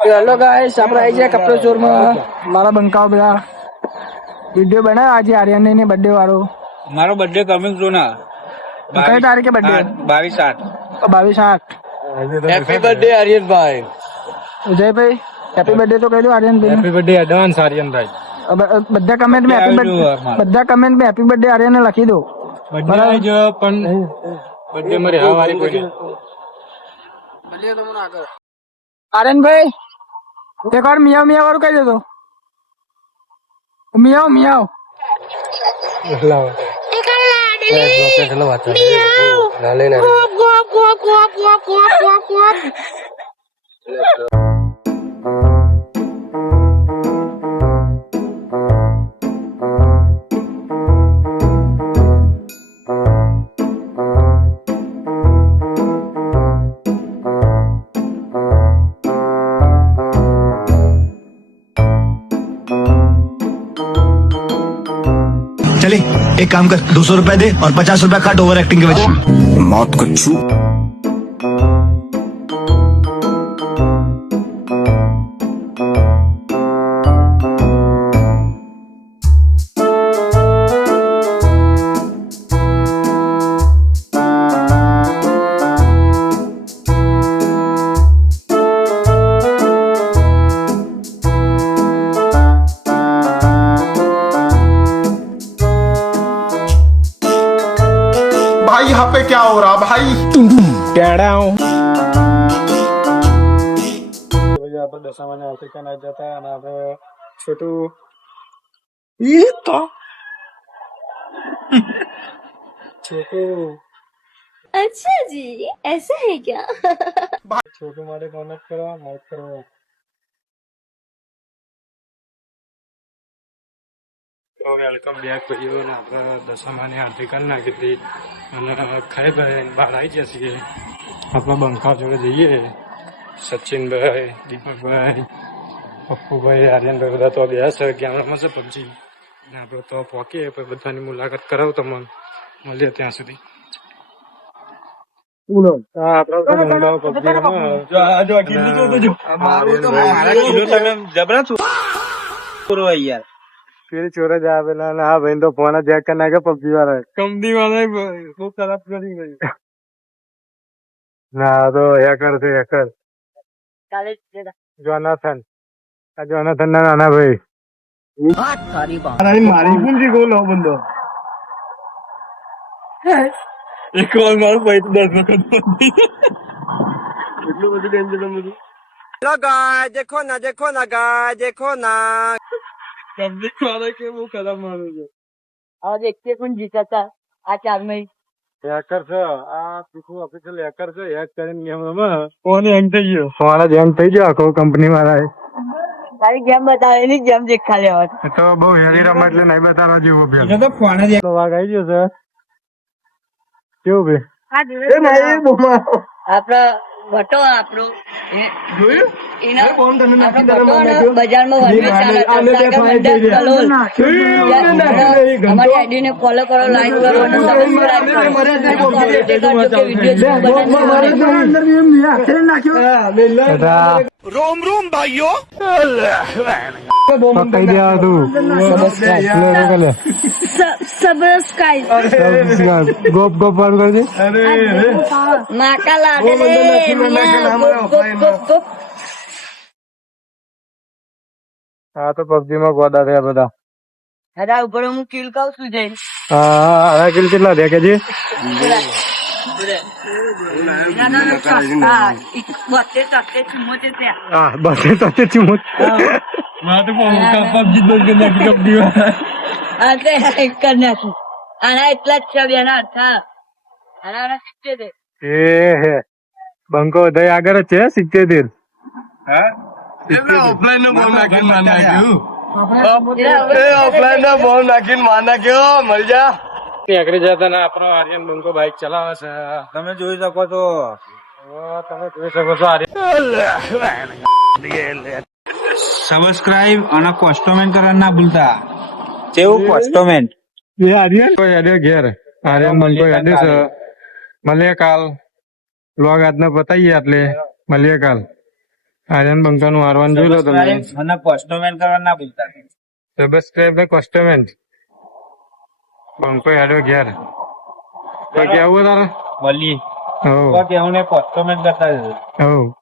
Hello guys, આપણે આવી જાય કપડો ચોર માં મારા બંકાઓ બધા વિડીયો બનાવ્યો આજે આર્યન ને બર્થડે વાળો. મારો બર્થડે કમિંગ ટુ ના કઈ તારીખે બર્થડે? 22/8. 22/8. હેપી બર્થડે આર્યનભાઈ. ઉદયભાઈ હેપી બર્થડે તો કહી દો આર્યનભાઈ. હેપી બર્થડે એડવાન્સ આર્યનભાઈ. બધા કમેન્ટ માં હેપી બર્થડે આર્યન ને લખી દો. બર્થડે જો પણ બર્થડે મારી હવારી કોઈ આર્યનભાઈ એક વાર મિયાવ મિયાવ વાળું કહી દો. મિયાવ મિયાવ चले एक काम कर 200 रुपए दे और 50 रुपए काट ओवर एक्टिंग के वजह मौत को छू भाई यहाँ पे क्या हो रहा भाई દશામાં આફ્રિકા ના જતા અને આપણે છોટું છોટું अच्छा जी ऐसा है क्या છોટું માટે કોમેન્ટ કરવા મોત કરવા. વેલકમ બેક કર્યું ને આપણે દશામાની આરતી કરી નાખી હતી અને ખાઈ ભાઈ બહાર આવી ગયા છીએ. આપણે બંકા જોડે જઈએ. સચિનભાઈ, દીપકભાઈ, પપ્પુભાઈ, આર્યનભાઈ બધા તો ગયા છે કેમેરામાં છે પબજી ને આપણે તો પહોંચીએ પછી બધાની મુલાકાત કરાવું તમને. મળીએ ત્યાં સુધી. પેલી ચોર જ આવેલા ને હા ભાઈ તો ફોન જ હેક કરી નાખ્યો પબજી વાળા. કંપની વાળા બહુ ખરાબ કરી ગઈ. ના તો હેકર છે હેકર. જોનાથન આ જોનાથન ના નાના ભાઈ. મારી પૂંજી ગોલો બંધો એક વાર મારું ભાઈ તો 10 વખત એટલું બધું ડેન્જર બધું. હેલો ગાય દેખો ના ગાય દેખો ના. પબ્લિક વાળા કે બહુ ખરાબ મારું છે. હવે દેખતે કોણ જીતા આ ચાર में હેકર છે આ પીકુ ઓફિશિયલ હેકર છે. હેક કરીને ગેમ રમે ફોન હેંગ થઈ ગયો. ફોન જ હેંગ થઈ ગયો આખો કંપની વાળા તારી ગેમ બતાવે એની ગેમ દેખા લેવા તો બહુ હેરી રમે એટલે નહીં બતાવવા જેવું. તો ફોન જ વાગ આવી ગયો છે. કેવું ભાઈ આપડે વટો આપણો બજારમાં અમારી આઈડી ને ફોલો કરો, લાઈક કરો અને रोम रोम भाइयों કહી દેવા તું सब्सक्राइब ગોપ ગોપ વાર કરજે. માકા લાગે રે હા તો પબજી માં ગોડા થયા બધા. હરા ઉપર હું કિલ કહું છું જઈ હા કિલ કેટલા થયા કે જી? 72 આના એટલા જ છે બેના અર્થા આના 70 એ બંકો દઈ આગળ જ છે 70. ઓફલાઈન નો બોલ નાખીને માર નાખ્યું. ઓફલાઈન નો બોલ નાખીને માર નાખ્યો. મળી જા. નીકળી જતા ને આપણો આર્યન બંકો બાઇક ચલાવે છે. તમે જોઈ શકો છો. તમે જોઈ શકો છો આર્યન. સબસ્ક્રાઇબ અને કોસ્ટોમેન્ટ કરવાનું ના ભૂલતા. કેવું કોસ્ટોમેન્ટ? એ આર્યન કોઈ હેડે ઘેર. આર્યન બંકો હેડે છે. મળીએ કાલ. વ્લોગ આજનો પતાઈએ એટલે મળીએ કાલ. આર્યન બંકા નું હારવાન જોઈ લો તમે. મને કોસ્ટોમેન કરવા ના ભૂલતા. સબસ્ક્રાઇબ ને કસ્ટમેન્ટ બંકો હેડો ઘેર તો કેવું તારે મળીએ હવ કેવું ને કોસ્ટોમેન કરતા જજો. હવ